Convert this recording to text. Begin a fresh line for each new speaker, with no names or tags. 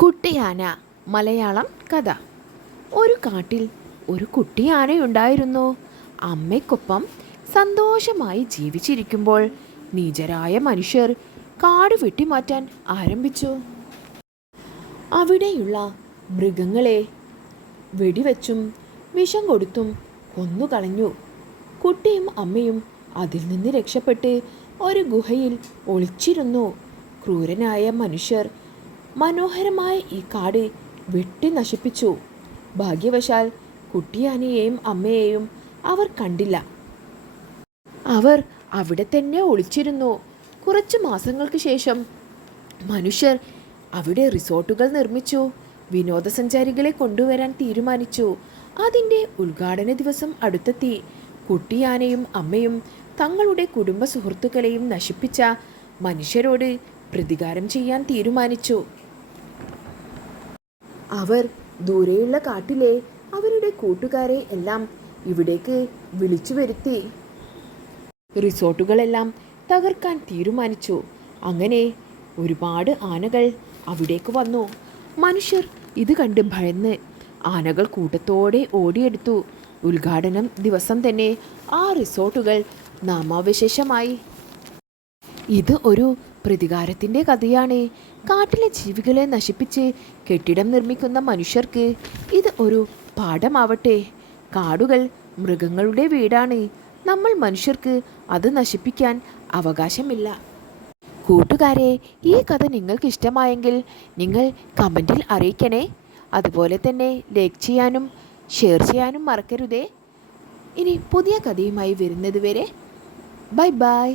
കുട്ടിയാന മലയാളം കഥ. ഒരു കാട്ടിൽ ഒരു കുട്ടിയാനയുണ്ടായിരുന്നു അമ്മയ്ക്കൊപ്പം സന്തോഷമായി ജീവിച്ചിരിക്കുമ്പോൾ നീചരായ മനുഷ്യർ കാട് വെട്ടിമാറ്റാൻ ആരംഭിച്ചു. അവിടെയുള്ള മൃഗങ്ങളെ വെടിവെച്ചും വിഷം കൊടുത്തും കൊന്നുകളഞ്ഞു കുട്ടിയും അമ്മയും അതിൽ നിന്ന് രക്ഷപ്പെട്ട് ഒരു ഗുഹയിൽ ഒളിച്ചിരുന്നു. ക്രൂരനായ മനുഷ്യർ മനോഹരമായ ഈ കാട് വെട്ടി നശിപ്പിച്ചു. ഭാഗ്യവശാൽ കുട്ടിയാനയെയും അമ്മയെയും അവർ കണ്ടില്ല. അവർ അവിടെ തന്നെ ഒളിച്ചിരുന്നു. കുറച്ച് മാസങ്ങൾക്ക് ശേഷം മനുഷ്യർ അവിടെ റിസോർട്ടുകൾ നിർമ്മിച്ചു. വിനോദസഞ്ചാരികളെ കൊണ്ടുവരാൻ തീരുമാനിച്ചു. അതിന്റെ ഉദ്ഘാടന ദിവസം അടുത്തെത്തി. കുട്ടിയാനയും അമ്മയും തങ്ങളുടെ കുടുംബ സുഹൃത്തുക്കളെയും നശിപ്പിച്ച മനുഷ്യരോട് പ്രതികാരം ചെയ്യാൻ തീരുമാനിച്ചു. അവർ ദൂരെയുള്ള കാട്ടിലെ അവരുടെ കൂട്ടുകാരെ എല്ലാം ഇവിടേക്ക് വിളിച്ചു വരുത്തി. റിസോർട്ടുകളെല്ലാം തകർക്കാൻ തീരുമാനിച്ചു. അങ്ങനെ ഒരുപാട് ആനകൾ അവിടേക്ക് വന്നു. മനുഷ്യർ ഇത് കണ്ട് ഭയന്ന് ആനകൾ കൂട്ടത്തോടെ ഓടിയെടുത്തു. ഉദ്ഘാടനം ദിവസം തന്നെ ആ റിസോർട്ടുകൾ നാമാവശേഷമായി. ഇത് ഒരു പ്രതികാരത്തിന്റെ കഥയാണ്. കാട്ടിലെ ജീവികളെ നശിപ്പിച്ച് കെട്ടിടം നിർമ്മിക്കുന്ന മനുഷ്യർക്ക് ഇത് ഒരു പാഠമാവട്ടെ. കാടുകൾ മൃഗങ്ങളുടെ വീടാണ്. നമ്മൾ മനുഷ്യർക്ക് അത് നശിപ്പിക്കാൻ അവകാശമില്ല. കൂട്ടുകാരെ ഈ കഥ നിങ്ങൾക്ക് ഇഷ്ടമായെങ്കിൽ നിങ്ങൾ കമന്റിൽ അറിയിക്കണേ. അതുപോലെ തന്നെ ലൈക്ക് ചെയ്യാനും ഷെയർ ചെയ്യാനും മറക്കരുതേ. ഇനി പുതിയ കഥയുമായി വരുന്നത് വരെ bye bye.